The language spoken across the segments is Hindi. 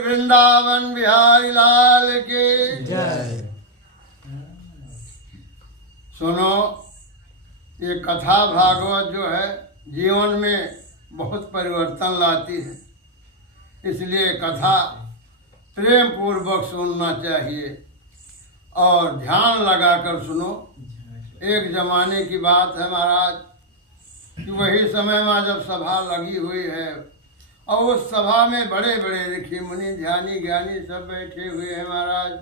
वृंदावन बिहारी लाल की जय। सुनो, ये कथा भागवत जो है जीवन में बहुत परिवर्तन लाती है, इसलिए कथा प्रेम पूर्वक सुनना चाहिए और ध्यान लगाकर सुनो। एक जमाने की बात है महाराज कि वही समय में जब सभा लगी हुई है और उस सभा में बड़े बड़े ऋषि मुनि ध्यानी ज्ञानी सब बैठे हुए हैं महाराज,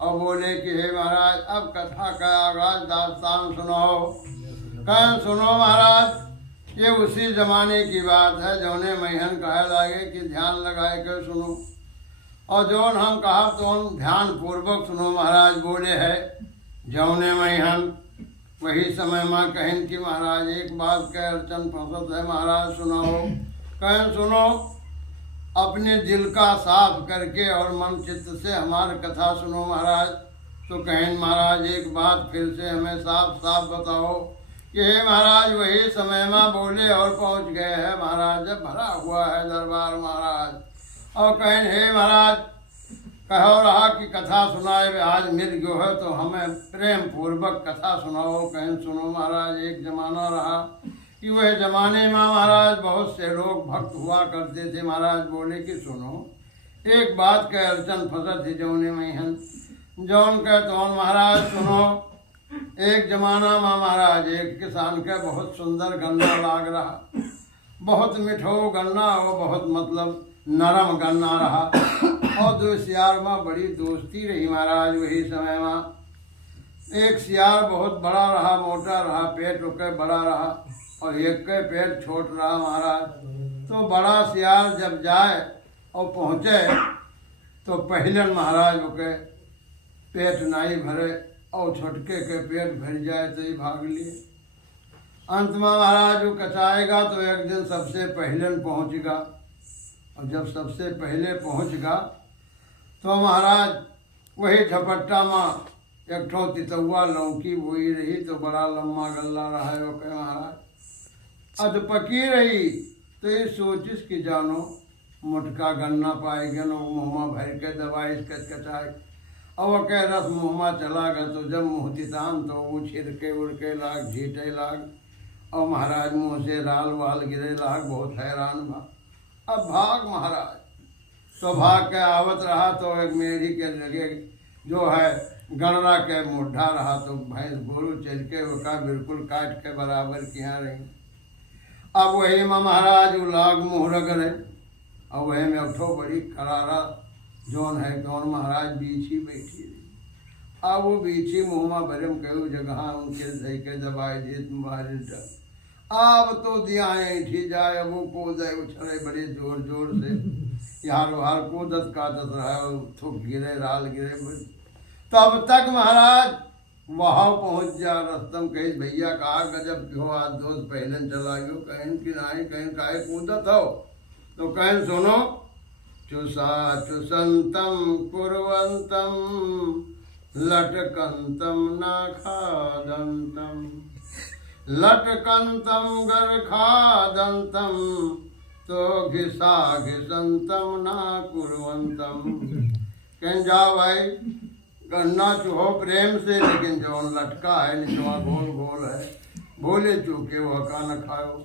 और बोले कि हे महाराज अब कथा का आगाज दास्तान सुनाओ। कह सुनो महाराज, ये उसी जमाने की बात है जौने मैहन कहे लागे कि ध्यान लगाए कर सुनो, और जौन हम कहा तो ध्यान पूर्वक सुनो। महाराज बोले है जौने मैहन वही समय माँ कहन कि महाराज एक बात कह अड़चन फंसत है महाराज सुनाओ। कहन सुनो, अपने दिल का साफ करके और मन चित्त से हमारी कथा सुनो महाराज। तो कहन महाराज एक बात फिर से हमें साफ साफ बताओ कि हे महाराज वही समय माँ बोले और पहुँच गए हैं महाराज, जब भरा हुआ है दरबार महाराज। और कहन हे महाराज कहो रहा कि कथा सुनाए आज मिल गयो है तो हमें प्रेम पूर्वक कथा सुनाओ। कहन सुनो महाराज, एक जमाना रहा कि वह जमाने में महाराज बहुत से लोग भक्त हुआ करते थे। महाराज बोले कि सुनो, एक बात के अड़चन फंसत थी जौने में जौन कह तो महाराज सुनो। एक जमाना में महाराज एक किसान के बहुत सुंदर गन्ना लाग रहा, बहुत मिठो गन्ना और बहुत मतलब नरम गन्ना रहा। और दो सियार में बड़ी दोस्ती रही महाराज। वही समय में एक सियार बहुत बड़ा रहा, मोटा रहा, पेट ओके बड़ा रहा, और एक के पेट छोट रहा महाराज। तो बड़ा सियार जब जाए और पहुँचे तो पहले महाराज ओके पेट नहीं भरे और छोटके के पेट भर जाए तो ही भाग लिए। अंत में महाराज वो कचाएगा तो एक दिन सबसे पहले पहुँचेगा, और जब सबसे पहले पहुँचेगा तो महाराज वही झपट्टा में एक ठो तितुआ लौकी बोई रही तो बड़ा लम्बा गल्ला रहा है। वो कहे महाराज अध पकी रही तो ये सोचिस कि जानो मोटका गन्ना पाएगा ना, मुँह में भर के दवाई कचाए। और वह कह रस मुँह में चला गया तो जब मुँह तितान तो वो छिड़के उड़के लाग, झीटे लाग, और महाराज मुँह से राल वाल गिरे लाग। बहुत हैरान भा, अब भाग महाराज। तो भाग के आवत रहा तो एक मेढ़ी के लगे जो है गणना के मुड्ढा रहा तो भैंस गोरू चल के उसका बिल्कुल काट के बराबर किया रही। अब वही में महाराज वो लाग मुँह रगड़े, और वही में उठो बड़ी करारा जौन है कौन महाराज बीछी बैठी रही। अब वो बीछी मुँह में भरे कई जगह उनके धई के दबाए जीत बाहर डर। अब तो दिया ऐठी जाए, वो कूदे उछले बड़े जोर जोर से, यार वार कूदत काटत रहा, थुक गिरे राल गिरे। तब तक महाराज वहाँ पहुँच जा। रस्तम कही भैया कहा गजब क्यों आज दोस्त पहले चला गयो। कहन कि नहीं, कहन काहे कूदत हो। तो कहन सुनो, चुसा चुसंतम कुर्वंतम लटकंतम ना खादंतम, लटकंतम गर खादंतम तो घिसा घिसंतम ना कुर्वंतम। कहन जाओ भाई गन्ना चूहो प्रेम से, लेकिन जौन लटका है निचवा गोल गोल है, भूले चूके वह का न खाओ।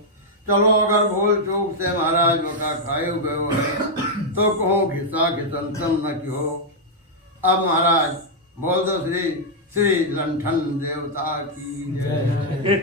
चलो अगर भूल चूक से महाराज वह का खाए गयो है तो कहो घिसा घिसंतम न क्यों। अब महाराज बोल दो श्री श्री लंठन देवता की जय।